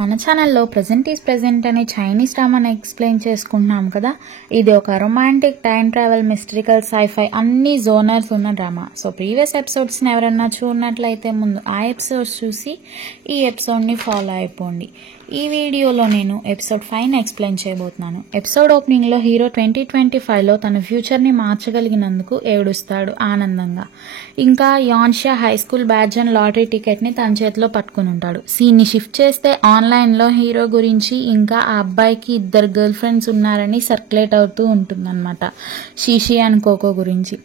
మన ఛానల్లో present is present అనే చైనీస్ డ్రామాని ఎక్స్ప్లెయిన్ చేసుకుంటున్నాం కదా. ఇది ఒక రొమాంటిక్ టైం ట్రావెల్ మిస్టరికల్ సైఫై అన్ని జోనర్స్ ఉన్న డ్రామా. సో ప్రీవియస్ ఎపిసోడ్స్ని ఎవరన్నా చూడనట్లయితే ముందు ఆ ఎపిసోడ్స్ చూసి ఈ ఎపిసోడ్ని ఫాలో అయిపోండి. ఈ వీడియోలో నేను ఎపిసోడ్ 5ని ఎక్స్ప్లెయిన్ చేయబోతున్నాను. ఎపిసోడ్ ఓపెనింగ్లో హీరో 2025లో తన ఫ్యూచర్ని మార్చగలిగినందుకు ఏడుస్తాడు ఆనందంగా. ఇంకా యాన్షియా high school badge and lottery టికెట్ని తన చేతిలో పట్టుకుని ఉంటాడు. సీన్ని షిఫ్ట్ చేస్తే ఆన్లైన్లో హీరో గురించి ఇంకా ఆ అబ్బాయికి 2 గర్ల్ ఫ్రెండ్స్ ఉన్నారని సర్క్యులేట్ అవుతూ ఉంటుందన్నమాట. షీషి అండ్ కోకో గురించి.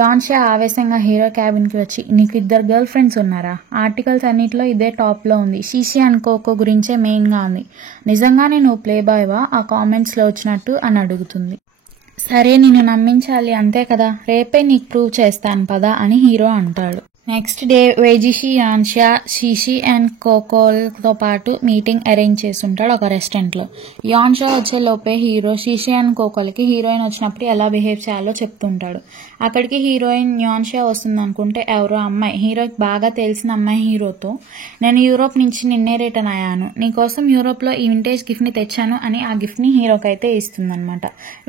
యాన్షియా ఆవేశంగా హీరో క్యాబిన్కి వచ్చి, నీకు 2 గర్ల్ ఫ్రెండ్స్ ఉన్నారా? ఆర్టికల్స్ అన్నిట్లో ఇదే టాప్లో ఉంది. షీషి అండ్ కోకో గురించే మెయిన్గా ఉంది. నిజంగానే నువ్వు ప్లే బాయ్వా ఆ కామెంట్స్లో వచ్చినట్టు అని అడుగుతుంది. సరే నిన్ను నమ్మించాలి అంతే కదా, రేపే నీకు ప్రూవ్ చేస్తాను పదా అని హీరో అంటాడు. నెక్స్ట్ డే వేజిషి, యాన్షియా, షీషి అండ్ కోకోల్తో పాటు మీటింగ్ అరేంజ్ చేస్తుంటాడు ఒక రెస్టారెంట్లో. యాన్షియా వచ్చే లోపే హీరో షీషి అండ్ కోకోల్కి హీరోయిన్ వచ్చినప్పుడు ఎలా బిహేవ్ చేయాలో చెప్తుంటాడు. అక్కడికి హీరోయిన్ యాన్షియా వస్తుంది అనుకుంటే ఎవరో అమ్మాయి, హీరోకి బాగా తెలిసిన అమ్మాయి హీరోతో, నేను యూరోప్ నుంచి నిన్నే రిటర్న్ అయ్యాను, నీకోసం యూరోప్లో ఈ వింటేజ్ గిఫ్ట్ని తెచ్చాను అని ఆ గిఫ్ట్ని హీరోకి అయితే ఇస్తుందన్నమాట.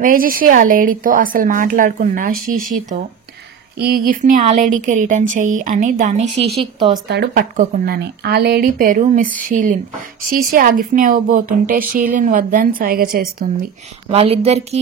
వేజిషి ఆ లేడీతో అసలు మాట్లాడకుండా షీషితో ఈ గిఫ్ట్ని ఆ లేడీకి రిటర్న్ చెయ్యి అని దాన్ని షీషికి తోస్తాడు పట్టుకోకుండానే. ఆ లేడీ పేరు మిస్ షీలిన్. షీషి ఆ గిఫ్ట్ని ఇవ్వబోతుంటే షీలిన్ వద్దని సైగ చేస్తుంది. వాళ్ళిద్దరికీ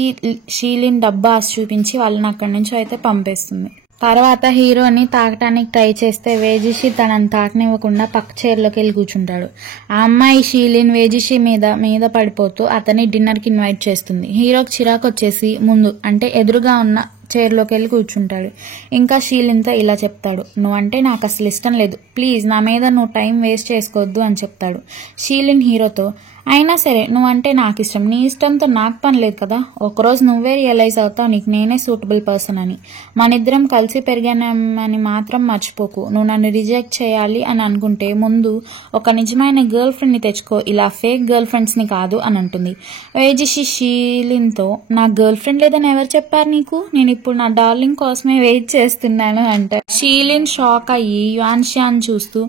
షీలిన్ డబ్బా ఆశ చూపించి వాళ్ళని అక్కడి నుంచి అయితే పంపేస్తుంది. తర్వాత హీరోని తాకటానికి ట్రై చేస్తే వేజిషి తనని తాకనివ్వకుండా పక్క చైర్లోకి వెళ్ళి కూర్చుంటాడు. ఆ అమ్మాయి షీలిన్ వేజిషి మీద పడిపోతూ అతన్ని డిన్నర్కి ఇన్వైట్ చేస్తుంది. హీరోకి చిరాకు వచ్చేసి ముందు అంటే ఎదురుగా ఉన్న చైర్లోకి వెళ్ళి కూర్చుంటాడు. ఇంకా షీలిన్తో ఇలా చెప్తాడు, నువ్వంటే నాకు అసలు ఇష్టం లేదు, ప్లీజ్ నా మీద నువ్వు టైం వేస్ట్ చేసుకోవద్దు అని చెప్తాడు. షీలిన్ హీరోతో, అయినా సరే నువ్వంటే నాకు ఇష్టం, నీ ఇష్టంతో నాకు పని లేదు కదా, ఒకరోజు నువ్వే రియలైజ్ అవుతావు నీకు నేనే సూటబుల్ పర్సన్ అని, మనిద్దరం కలిసి పెరిగానని మాత్రం మర్చిపోకు, నువ్వు నన్ను రిజెక్ట్ చేయాలి అని అనుకుంటే ముందు ఒక నిజమైన గర్ల్ ఫ్రెండ్ని తెచ్చుకో, ఇలా ఫేక్ గర్ల్ ఫ్రెండ్స్ని కాదు అని అంటుంది. వేజిషి షీలిన్తో, నా గర్ల్ ఫ్రెండ్ లేదని ఎవరు చెప్పారు నీకు, నేను ఇప్పుడు నా డార్లింగ్ కోసమే వెయిట్ చేస్తున్నాను అంట. షీలిన్ షాక్ అయ్యి యాన్షియాని చూస్తూ,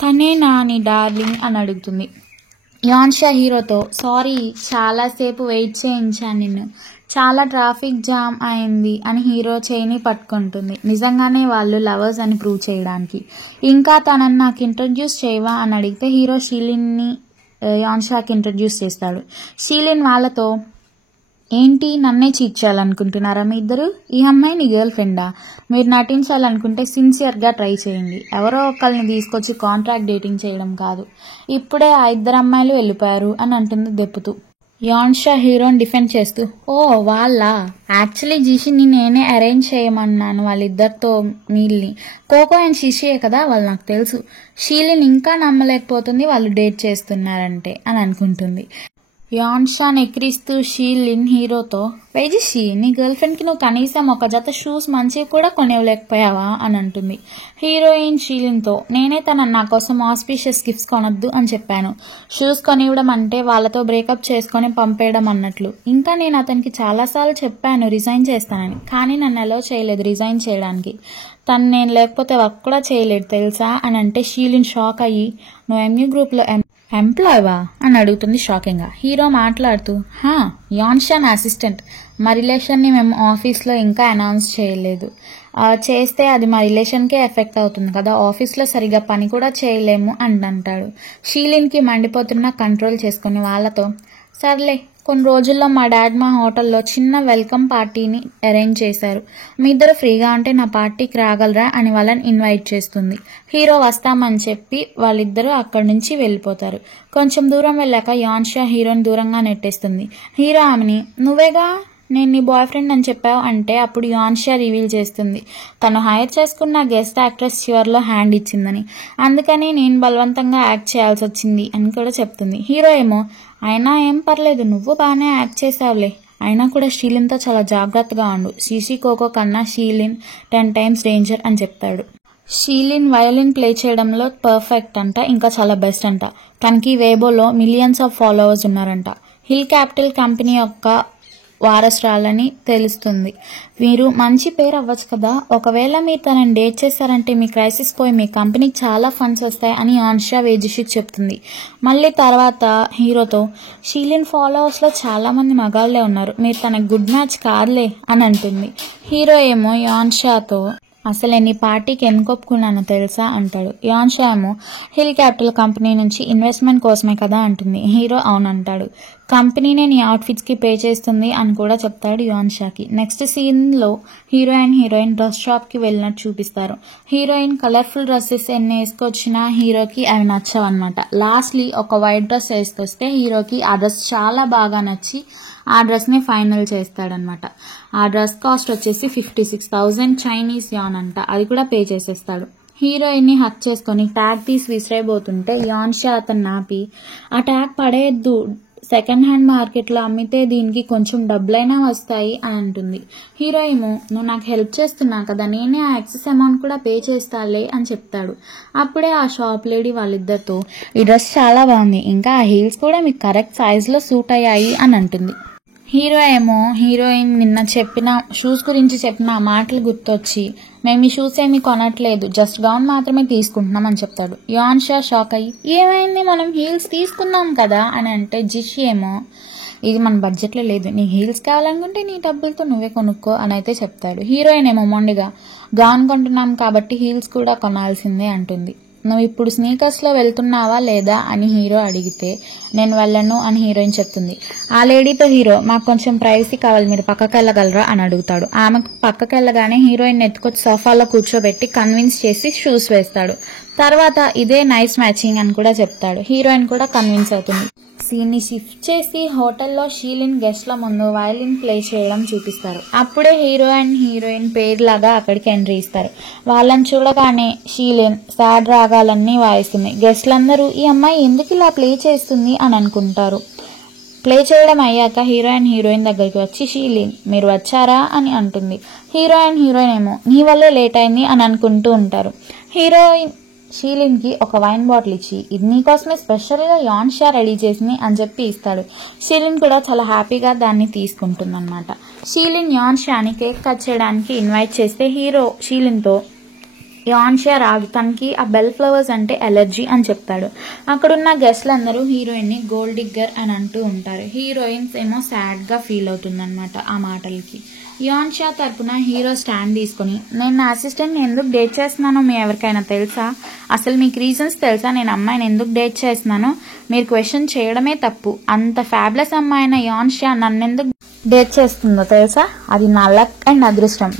తనేనా నీ డార్లింగ్ అని అడుగుతుంది. యాన్షియా హీరోతో, సారీ చాలాసేపు వెయిట్ చేయించాను నిన్ను, చాలా ట్రాఫిక్ జామ్ అయింది అని హీరో చేయిని పట్టుకుంటుంది. నిజంగానే వాళ్ళు లవర్స్ అని ప్రూవ్ చేయడానికి. ఇంకా తనని నాకు ఇంట్రడ్యూస్ చేయవా అని అడిగితే హీరో షీలిన్ని యాన్షియాకి ఇంట్రడ్యూస్ చేస్తాడు. షీలిన్ వాళ్ళతో, ఏంటి నన్నే చీట్ చేయాలనుకుంటున్నారా మీ ఇద్దరు, ఈ అమ్మాయి నీ గర్ల్ ఫ్రెండా, మీరు నటించాలనుకుంటే సిన్సియర్గా ట్రై చేయండి, ఎవరో ఒకరిని తీసుకొచ్చి కాంట్రాక్ట్ డేటింగ్ చేయడం కాదు, ఇప్పుడే ఆ 2 అమ్మాయిలు వెళ్ళిపోయారు అని అంటుంది దెప్పుతూ. యాన్షియా హీరోని డిఫెండ్ చేస్తూ, ఓ వాళ్ళ, యాక్చువల్లీ జీషిని నేనే అరేంజ్ చేయమన్నాను వాళ్ళిద్దరితో మీల్ని, కోకో అండ్ షీషియే కదా వాళ్ళు నాకు తెలుసు, షీలిన్ ఇంకా నమ్మలేకపోతుంది వాళ్ళు డేట్ చేస్తున్నారంటే అని అనుకుంటుంది. యాన్షియాని ఎక్కిరిస్తూ షీలిన్ హీరోతో, వేజిషి నీ గర్ల్ ఫ్రెండ్కి నువ్వు కనీసం ఒక జత షూస్ మంచివి కూడా కొనివ్వలేకపోయావా అని అంటుంది. హీరోయిన్ షీలిన్తో, నేనే తనని నా కోసం ఆస్పీషియస్ గిఫ్ట్స్ కొనొద్దు అని చెప్పాను, షూస్ కొనివ్వడం అంటే వాళ్ళతో బ్రేకప్ చేసుకొని పంపేయడం అన్నట్లు, ఇంకా నేను అతనికి చాలాసార్లు చెప్పాను రిజైన్ చేస్తానని, కానీ నన్ను అలో చేయలేదు రిజైన్ చేయడానికి, తను నేను లేకపోతే వర్క్ కూడా చేయలేదు తెలుసా అని అంటే షీలిన్ షాక్ అయ్యి, నువ్వు ఎంయూ గ్రూప్లో ఎంప్లాయవా అని అడుగుతుంది షాకింగ్గా. హీరో మాట్లాడుతూ, యాన్షియా నా అసిస్టెంట్, మా రిలేషన్ని మేము ఆఫీస్లో ఇంకా అనౌన్స్ చేయలేదు, చేస్తే అది మా రిలేషన్కే ఎఫెక్ట్ అవుతుంది కదా, ఆఫీస్లో సరిగా పని కూడా చేయలేము అని అంటాడు. షీలిన్కి మండిపోతున్నా కంట్రోల్ చేసుకుని వాళ్ళతో, సర్లే కొన్ని రోజుల్లో మా డాడ్ మా హోటల్లో చిన్న వెల్కమ్ పార్టీని అరేంజ్ చేశారు, మీ ఇద్దరు ఫ్రీగా ఉంటే నా పార్టీకి రాగలరా అని వాళ్ళని ఇన్వైట్ చేస్తుంది. హీరో వస్తామని చెప్పి వాళ్ళిద్దరూ అక్కడి నుంచి వెళ్ళిపోతారు. కొంచెం దూరం వెళ్ళాక యాన్షియా హీరోని దూరంగా నెట్టేస్తుంది. హీరో ఆమెని, నువ్వేగా నేను నీ బాయ్ ఫ్రెండ్ అని చెప్పావు అంటే అప్పుడు యాన్షియా రివీల్ చేస్తుంది తను హైర్ చేసుకున్న గెస్ట్ యాక్ట్రెస్ చివరిలో హ్యాండ్ ఇచ్చిందని, అందుకని నేను బలవంతంగా యాక్ట్ చేయాల్సి వచ్చింది అని కూడా చెప్తుంది. హీరో ఏమో, అయినా ఏం పర్లేదు నువ్వు బాగానే యాక్ట్ చేసావులే, అయినా కూడా షీలిన్తో చాలా జాగ్రత్తగా ఉండు, షీషి కోకో కన్నా షీలిన్ 10 times డేంజర్ అని చెప్తాడు. షీలిన్ వయోలిన్ ప్లే చేయడంలో పర్ఫెక్ట్ అంట, ఇంకా చాలా బెస్ట్ అంట, తనకి వేబోలో మిలియన్స్ ఆఫ్ ఫాలోవర్స్ ఉన్నారంట. హిల్ క్యాపిటల్ కంపెనీ యొక్క వారసురాలని తెలుస్తుంది. మీరు మంచి పేరు అవ్వచ్చు కదా, ఒకవేళ మీరు తనని డేట్ చేశారంటే మీ క్రైసిస్ పోయి మీ కంపెనీకి చాలా ఫండ్స్ వస్తాయి అని ఆన్షా వేజిషికి చెప్తుంది. మళ్ళీ తర్వాత హీరోతో షీలిన్ ఫాలోవర్స్లో చాలా మంది మగాళ్లే ఉన్నారు, మీరు తనకి గుడ్ మ్యాచ్ కాదులే అని అంటుంది. హీరో ఏమో ఆన్షాతో అసలు నీ పార్టీకి ఎందుకు ఒప్పుకున్నానో తెలుసా అంటాడు. యాన్షా ఏమో హిల్ క్యాపిటల్ కంపెనీ నుంచి ఇన్వెస్ట్మెంట్ కోసమే కదా అంటుంది. హీరో అవునంటాడు. కంపెనీనే నీ అవుట్ఫిట్స్కి పే చేస్తుంది అని కూడా చెప్తాడు యాన్షాకి. నెక్స్ట్ సీన్లో హీరో అండ్ హీరోయిన్ డ్రెస్ షాప్కి వెళ్ళినట్టు చూపిస్తారు. హీరోయిన్ కలర్ఫుల్ డ్రెస్సెస్ ఎన్ని వేసుకొచ్చినా హీరోకి అవి నచ్చవు అనమాట. లాస్ట్లీ ఒక వైట్ డ్రెస్ వేసుకొస్తే హీరోకి ఆ డ్రెస్ చాలా బాగా నచ్చి ఆ డ్రెస్ని ఫైనల్ చేస్తాడనమాట. ఆ డ్రెస్ కాస్ట్ వచ్చేసి 56,000 చైనీస్ యాన్ అంట. అది కూడా పే చేసేస్తాడు. హీరోయిన్ని హక్ చేసుకొని ట్యాగ్ తీసి విసిరైపోతుంటే యాన్షా అతను నాపి ఆ ట్యాగ్ పడేయద్దు, సెకండ్ హ్యాండ్ మార్కెట్లో అమ్మితే దీనికి కొంచెం డబ్బులైనా వస్తాయి అని అంటుంది. హీరో ఏమో నువ్వు నాకు హెల్ప్ చేస్తున్నావు కదా, నేనే ఆ ఎక్సెస్ అమౌంట్ కూడా పే చేస్తాలే అని చెప్తాడు. అప్పుడే ఆ షాప్ లేడీ వాళ్ళిద్దరితో ఈ డ్రెస్ చాలా బాగుంది, ఇంకా ఆ హీల్స్ కూడా మీకు కరెక్ట్ సైజులో సూట్ అయ్యాయి అని అంటుంది. హీరో ఏమో హీరోయిన్ నిన్న చెప్పిన షూస్ గురించి చెప్పిన ఆ మాటలు గుర్తొచ్చి మేము ఈ షూస్ ఏమీ కొనట్లేదు, జస్ట్ గౌన్ మాత్రమే తీసుకుంటున్నాం అని చెప్తాడు. యాన్షా షాక్ అయ్యి ఏమైంది, మనం హీల్స్ తీసుకున్నాం కదా అని అంటే జిషి ఏమో ఇది మన బడ్జెట్లో లేదు, నీ హీల్స్ కావాలనుకుంటే నీ డబ్బులతో నువ్వే కొనుక్కో అని అయితే చెప్తాడు. హీరోయిన్ ఏమో మొండిగా గౌన్ కొంటున్నాం కాబట్టి హీల్స్ కూడా కొనాల్సిందే అంటుంది. నువ్వు ఇప్పుడు స్నీకర్స్లో వెళ్తున్నావా లేదా అని హీరో అడిగితే నేను వెళ్ళను అని హీరోయిన్ చెప్తుంది. ఆ లేడీతో హీరో మాకు కొంచెం ప్రైవసీ కావాలి, మీరు పక్కకి వెళ్ళగలరా అని అడుగుతాడు. ఆమెకు పక్కకి వెళ్ళగానే హీరోయిన్ ఎత్తుకొచ్చి సోఫాలో కూర్చోబెట్టి కన్విన్స్ చేసి షూస్ వేస్తాడు. తర్వాత ఇదే నైస్ మ్యాచింగ్ అని కూడా చెప్తాడు. హీరోయిన్ కూడా కన్విన్స్ అవుతుంది. సీన్ని షిఫ్ట్ చేసి హోటల్లో షీలిన్ గెస్ట్ల ముందు వయలిన్ ప్లే చేయడం చూపిస్తారు. అప్పుడే హీరో అండ్ హీరోయిన్ పేర్లాగా అక్కడికి ఎంట్రీ ఇస్తారు. వాళ్ళని చూడగానే షీలిన్ సాడ్ రాగాలన్నీ వాయిస్తుంది. గెస్ట్లందరూ ఈ అమ్మాయి ఎందుకు ఇలా ప్లే చేస్తుంది అని అనుకుంటారు. ప్లే చేయడం అయ్యాక హీరో అండ్ హీరోయిన్ దగ్గరికి వచ్చి షీలిన్ మీరు వచ్చారా అని అంటుంది. హీరో అండ్ హీరోయిన్ ఏమో నీ వల్లే లేట్ అయింది అని అనుకుంటూ ఉంటారు. హీరోయిన్ షీలిన్కి ఒక వైన్ బాటిల్ ఇచ్చి ఇది నీకోసమే స్పెషల్గా యాన్షా రెడీ చేసింది అని చెప్పి ఇస్తాడు. షీలిన్ కూడా చాలా హ్యాపీగా దాన్ని తీసుకుంటుందన్నమాట. షీలిన్ యాన్షాని కేక్ కట్ చేయడానికి ఇన్వైట్ చేస్తే హీరో షీలిన్తో యాన్షా రాదు, తనకి ఆ బెల్ ఫ్లవర్స్ అంటే ఎలర్జీ అని చెప్తాడు. అక్కడున్న గెస్ట్లందరూ హీరోయిన్ని గోల్డ్ డిగ్గర్ అని అంటూ ఉంటారు. హీరోయిన్స్ ఏమో సాడ్గా ఫీల్ అవుతుందన్నమాట ఆ మాటలకి. యాన్షా తరపున హీరో స్టాండ్ తీసుకుని నేను నా అసిస్టెంట్ని ఎందుకు డేట్ చేస్తున్నానో మీ ఎవరికైనా తెలుసా, అసలు మీకు రీజన్స్ తెలుసా, నేను అమ్మాయిని ఎందుకు డేట్ చేస్తున్నానో మీరు క్వశ్చన్ చేయడమే తప్పు, అంత ఫ్యాబులస్ అమ్మాయిన యాన్షా నన్నెందుకు డేట్ చేస్తుందో తెలుసా, అది నా లక్ అండ్ అదృష్టం,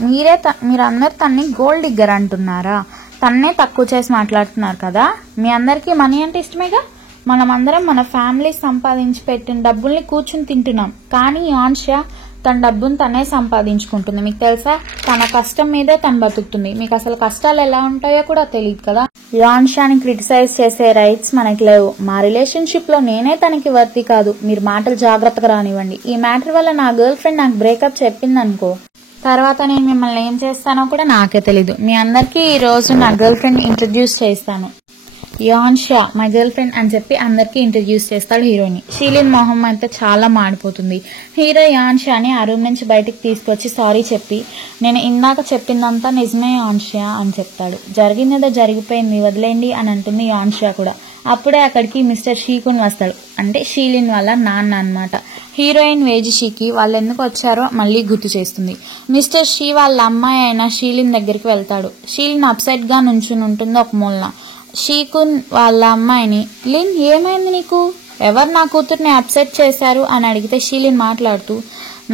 మీరందరూ తన్ని గోల్డ్ డిగ్గర్ అంటున్నారా, తన్నే తక్కువ చేసి మాట్లాడుతున్నారు కదా, మీ అందరికీ మనీ అంటే ఇష్టమేగా, మనమందరం మన ఫ్యామిలీ సంపాదించి పెట్టిన డబ్బుల్ని కూర్చుని తింటున్నాం, కానీ యాన్షా తన డబ్బును తనే సంపాదించుకుంటుంది, మీకు తెలుసా, తన కష్టం మీదే తను బతుకుతుంది, మీకు అసలు కష్టాలు ఎలా ఉంటాయో కూడా తెలియదు కదా, యాన్షాని క్రిటిసైజ్ చేసే రైట్స్ మనకి లేవు, మా రిలేషన్షిప్ లో నేనే తనకి వర్తి కాదు, మీరు మాటలు జాగ్రత్తగా రానివ్వండి, ఈ మ్యాటర్ వల్ల నా గర్ల్ ఫ్రెండ్ నాకు బ్రేకప్ చెప్పిందనుకో తర్వాత నేను మిమ్మల్ని ఏం చేస్తానో కూడా నాకే తెలీదు, మీ అందరికీ ఈ రోజు నా గర్ల్ ఫ్రెండ్ ఇంట్రడ్యూస్ చేస్తాను, యాన్షా మై గర్ల్ ఫ్రెండ్ అని చెప్పి అందరికీ ఇంట్రడ్యూస్ చేస్తాడు హీరోని. షీలిన్ మొహం అయితే చాలా మాడిపోతుంది. హీరో యాన్షాని ఆ రూమ్ నుంచి బయటికి తీసుకొచ్చి సారీ చెప్పి నేను ఇందాక చెప్పిందంతా నిజమే యాన్షా అని చెప్తాడు. జరిగిందేదో జరిగిపోయింది వదిలేండి అని అంటుంది యాన్షా కూడా. అప్పుడే అక్కడికి మిస్టర్ షీకున్ వస్తాడు, అంటే షీలిన్ వాళ్ళ నాన్న అన్నమాట. హీరోయిన్ వేజిషికి వాళ్ళు ఎందుకు వచ్చారో మళ్ళీ గుర్తు చేస్తుంది. మిస్టర్ షీ వాళ్ళ అమ్మాయి అయిన షీలిన్ దగ్గరికి వెళ్తాడు. షీలిన్ అప్సెట్ గా నుంచుని ఉంటుంది ఒక మూలన. షీకున్ వాళ్ళ అమ్మాయిని లిన్ ఏమైంది నీకు, ఎవరు నా కూతుర్ని అప్సెట్ చేశారు అని అడిగితే షీలిన్ మాట్లాడుతూ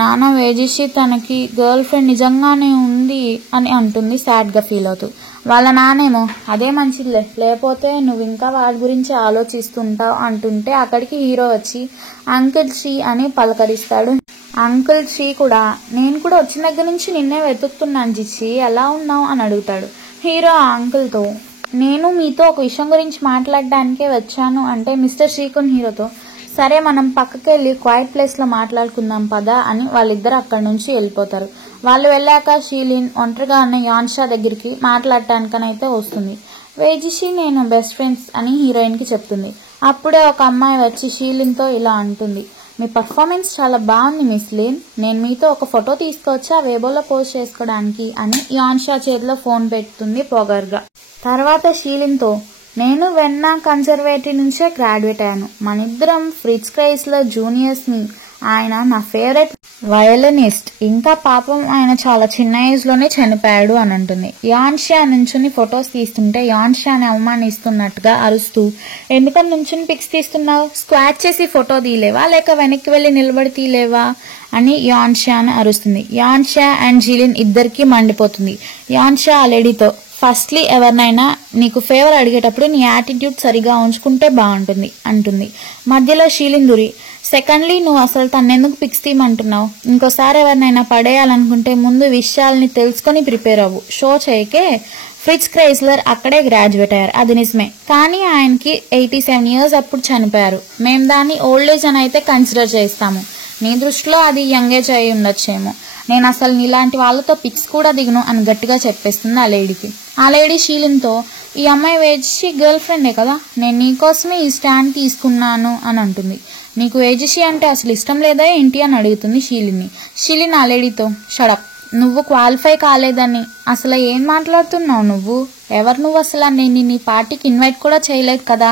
నాన్న వేజిషి తనకి గర్ల్ ఫ్రెండ్ నిజంగానే ఉంది అని అంటుంది సాడ్గా ఫీల్ అవుతూ. వాళ్ళ నానేమో అదే మంచిదిలే, లేకపోతే నువ్వు ఇంకా వాడి గురించి ఆలోచిస్తుంటావు అంటుంటే అక్కడికి హీరో వచ్చి అంకుల్ శ్రీ అని పలకరిస్తాడు. అంకుల్ శ్రీ కూడా నేను కూడా వచ్చిన దగ్గర నుంచి నిన్నే వెతుకుతున్నాను జిచ్చి ఎలా ఉన్నావు అని అడుగుతాడు. హీరో ఆ అంకుల్తో నేను మీతో ఒక విషయం గురించి మాట్లాడడానికే వచ్చాను అంటే మిస్టర్ శ్రీకున్ హీరోతో సరే మనం పక్కకి వెళ్ళి క్వైట్ ప్లేస్లో మాట్లాడుకుందాం పదా అని వాళ్ళిద్దరు అక్కడి నుంచి వెళ్ళిపోతారు. వాళ్ళు వెళ్ళాక షీలిన్ ఒంటరిగా ఉన్న యాన్షా దగ్గరికి మాట్లాడటానికనైతే వస్తుంది. వేజిషి నేను బెస్ట్ ఫ్రెండ్స్ అని హీరోయిన్కి చెప్తుంది. అప్పుడే ఒక అమ్మాయి వచ్చి షీలిన్తో ఇలా అంటుంది, మీ పర్ఫార్మెన్స్ చాలా బాగుంది మిస్ లిన్, నేను మీతో ఒక ఫోటో తీసుకొచ్చా వేబోలో పోస్ట్ చేసుకోవడానికి అని యాన్షా చేతిలో ఫోన్ పెడుతుంది పొగర్గా. తర్వాత షీలిన్తో, నేను వెన్నా కన్సర్వేటివ్ నుంచే గ్రాడ్యుయేట్ అయ్యాను, మనిద్దరం ఫ్రిట్జ్ క్రైస్లర్ జూనియర్స్ని, ఆయన నా ఫేవరెట్ వయలినిస్ట్, ఇంకా పాపం ఆయన చాలా చిన్న ఏజ్ లోనే చనిపోయాడు అని అంటుంది. యాన్షా నుంచుని ఫొటోస్ తీస్తుంటే యాన్షాని అవమానిస్తున్నట్టుగా అరుస్తూ, ఎందుకని నుంచుని పిక్స్ తీస్తున్నావు, స్క్వాట్ చేసి ఫోటో తీలేవా లేక వెనక్కి వెళ్లి నిలబడి తీలేవా అని యాన్షాని అరుస్తుంది. యాన్షా అండ్ జిలిన్ ఇద్దరికి మండిపోతుంది. యాన్షా ఆ లేడీతో, ఫస్ట్లీ ఎవరినైనా నీకు ఫేవర్ అడిగేటప్పుడు నీ యాటిట్యూడ్ సరిగా ఉంచుకుంటే బాగుంటుంది అంటుంది. మధ్యలో షీలిన్ దూరి, సెకండ్లీ నువ్వు అసలు తన్నెందుకు పిక్స్ తీయమంటున్నావు, ఇంకోసారి ఎవరినైనా పడేయాలనుకుంటే ముందు విషయాల్ని తెలుసుకొని ప్రిపేర్ అవ్వు, షో చేయకే. ఫ్రిట్జ్ క్రైస్లర్ అక్కడే గ్రాడ్యుయేట్ అయ్యారు, అది నిజమే, కానీ ఆయనకి 87 years అప్పుడు చనిపోయారు. మేము దాన్ని ఓల్డ్ ఏజ్ అని అయితే కన్సిడర్ చేస్తాము, నీ దృష్టిలో అది యంగ్ ఏజ్ అయి ఉండొచ్చేమో, నేను అసలు నీలాంటి వాళ్ళతో పిక్స్ కూడా దిగను అని గట్టిగా చెప్పేస్తుంది ఆ లేడీకి. ఆ లేడీ షీలిన్తో, ఈ అమ్మాయి వేజిషి గర్ల్ ఫ్రెండే కదా, నేను నీకోసమే ఈ స్టాండ్ తీసుకున్నాను అని అంటుంది. నీకు వేజిషి అంటే అసలు ఇష్టం లేదా ఏంటి అని అడుగుతుంది షీలిన్ని. షీలిన్ ఆ లేడీతో, షడప్, నువ్వు క్వాలిఫై కాలేదని అసలు ఏం మాట్లాడుతున్నావు నువ్వు, ఎవరు నువ్వు అసలు, నేను నీ పార్టీకి ఇన్వైట్ కూడా చేయలేదు కదా,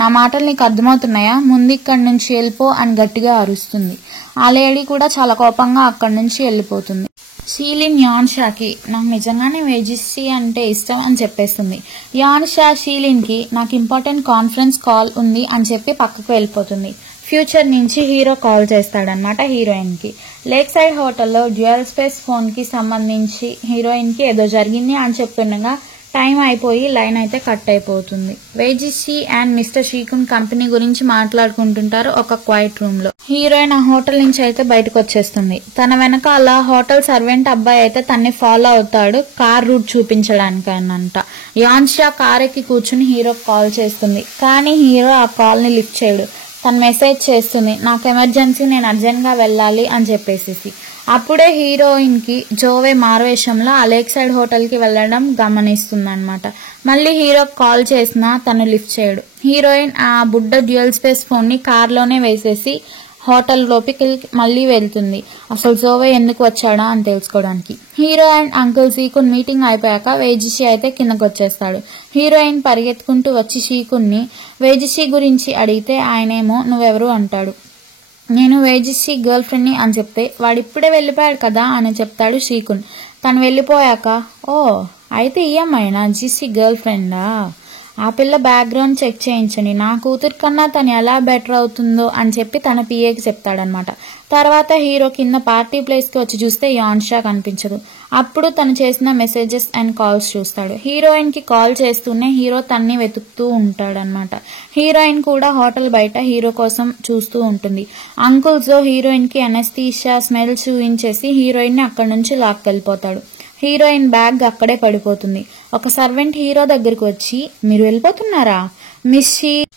నా మాటలు నీకు అర్థమవుతున్నాయా, ముందు ఇక్కడి నుంచి వెళ్ళిపో అని గట్టిగా అరుస్తుంది. ఆ లేడీ కూడా చాలా కోపంగా అక్కడి నుంచి వెళ్ళిపోతుంది. షీలిన్ యాన్షాకి, నాకు నిజంగానే వేజిషి అంటే ఇష్టం అని చెప్పేస్తుంది. యాన్షా షీలిన్కి, నాకు ఇంపార్టెంట్ కాన్ఫరెన్స్ కాల్ ఉంది అని చెప్పి పక్కకు వెళ్ళిపోతుంది. ఫ్యూచర్ నుంచి హీరో కాల్ చేస్తాడనమాట హీరోయిన్కి. లేక్ సైడ్ హోటల్లో డ్యూయల్ స్పేస్ ఫోన్కి సంబంధించి హీరోయిన్కి ఏదో జరిగింది అని చెప్తుండగా టైం అయిపోయి లైన్ అయితే కట్ అయిపోతుంది. వేజిషి అండ్ మిస్టర్ షీకున్ కంపెనీ గురించి మాట్లాడుకుంటుంటారు ఒక క్వైట్ రూమ్ లో. హీరోయిన్ ఆ హోటల్ నుంచి అయితే బయటకు వచ్చేస్తుంది. తన వెనకాల హోటల్ సర్వెంట్ అబ్బాయి అయితే తన్ని ఫాలో అవుతాడు కార్ రూట్ చూపించడానికి అనంట. యాన్షా కార్ ఎక్కి కూర్చుని హీరోకి కాల్ చేస్తుంది, కానీ హీరో ఆ కాల్ ని లిఫ్ట్ చేయడు. తను మెసేజ్ చేస్తుంది, నాకు ఎమర్జెన్సీ, నేను అర్జెంట్ గా వెళ్ళాలి అని చెప్పేసి. అప్పుడే హీరోయిన్ కి జోవే మారువేషంలో ఆ లేక్ సైడ్ హోటల్ కి వెళ్లడం గమనిస్తుంది అనమాట. మళ్ళీ హీరోకి కాల్ చేసినా తను లిఫ్ట్ చేయడు. హీరోయిన్ ఆ బుడ్డ డ్యూయల్ స్పేస్ ఫోన్ ని కార్ లోనే వేసేసి హోటల్ లోపలికి మళ్ళీ వెళ్తుంది, అసలు జోవే ఎందుకు వచ్చాడా అని తెలుసుకోవడానికి. హీరో అండ్ అంకుల్ షీకున్ మీటింగ్ అయిపోయాక వేజిషి అయితే కిందకు వచ్చేస్తాడు. హీరోయిన్ పరిగెత్తుకుంటూ వచ్చి షీకున్ని వేజిషి గురించి అడిగితే ఆయనేమో నువ్వెవరు అంటాడు. నేను వేజిషి గర్ల్ ఫ్రెండ్ ని అని చెప్తే వాడిప్పుడే వెళ్ళిపోయాడు కదా అని చెప్తాడు షీకున్. తను వెళ్ళిపోయాక, ఓ అయితే ఈ అమ్మాయినా జిసి గర్ల్ ఫ్రెండా, ఆ పిల్ల బ్యాక్గ్రౌండ్ చెక్ చేయించండి, నా కూతురు కన్నా తను ఎలా బెటర్ అవుతుందో అని చెప్పి తన పిఏకి చెప్తాడనమాట. తర్వాత హీరో కింద పార్టీ ప్లేస్ కి వచ్చి చూస్తే యాన్షా కనిపించదు. అప్పుడు తను చేసిన మెసేజెస్ అండ్ కాల్స్ చూస్తాడు. హీరోయిన్ కి కాల్ చేస్తూనే హీరో తన్ని వెతుకుతూ ఉంటాడనమాట. హీరోయిన్ కూడా హోటల్ బయట హీరో కోసం చూస్తూ ఉంటుంది. అంకుల్ జో హీరోయిన్ కి అనస్థీషియా స్మెల్ చూపించేసి హీరోయిన్ ని అక్కడి నుంచి లాక్కెళ్ళిపోతాడు. హీరోయిన్ బ్యాగ్ అక్కడే పడిపోతుంది. ఒక సర్వెంట్ హీరో దగ్గరికి వచ్చి, మీరు వెళ్ళిపోతున్నారా,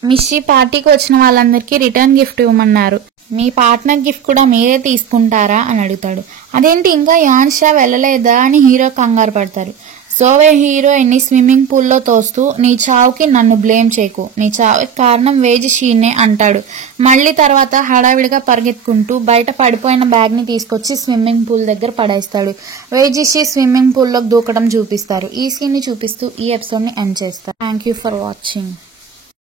మిస్షి పార్టీకి వచ్చిన వాళ్ళందరికీ రిటర్న్ గిఫ్ట్ ఇవ్వమన్నారు, మీ పార్ట్నర్ గిఫ్ట్ కూడా మీరే తీసుకుంటారా అని అడుగుతాడు. అదేంటి ఇంకా యాన్షా వెళ్ళలేదా అని హీరో కంగారు పడతారు. జోవే హీరోయిన్ ని స్విమ్మింగ్ పూల్లో తోస్తూ, నీ చావుకి నన్ను బ్లేమ్ చేయకు, నీ చావుకి కారణం వేజిషీనే అంటాడు. మళ్లీ తర్వాత హడావిడిగా పరిగెత్తుకుంటూ బయట పడిపోయిన బ్యాగ్ ని తీసుకొచ్చి స్విమ్మింగ్ పూల్ దగ్గర పడేస్తాడు. వేజిషి స్విమ్మింగ్ పూల్ లోకి దూకడం చూపిస్తారు. ఈ సీన్ ని చూపిస్తూ ఈ ఎపిసోడ్ ని ఎండ్ చేస్తారు. Thank you for watching.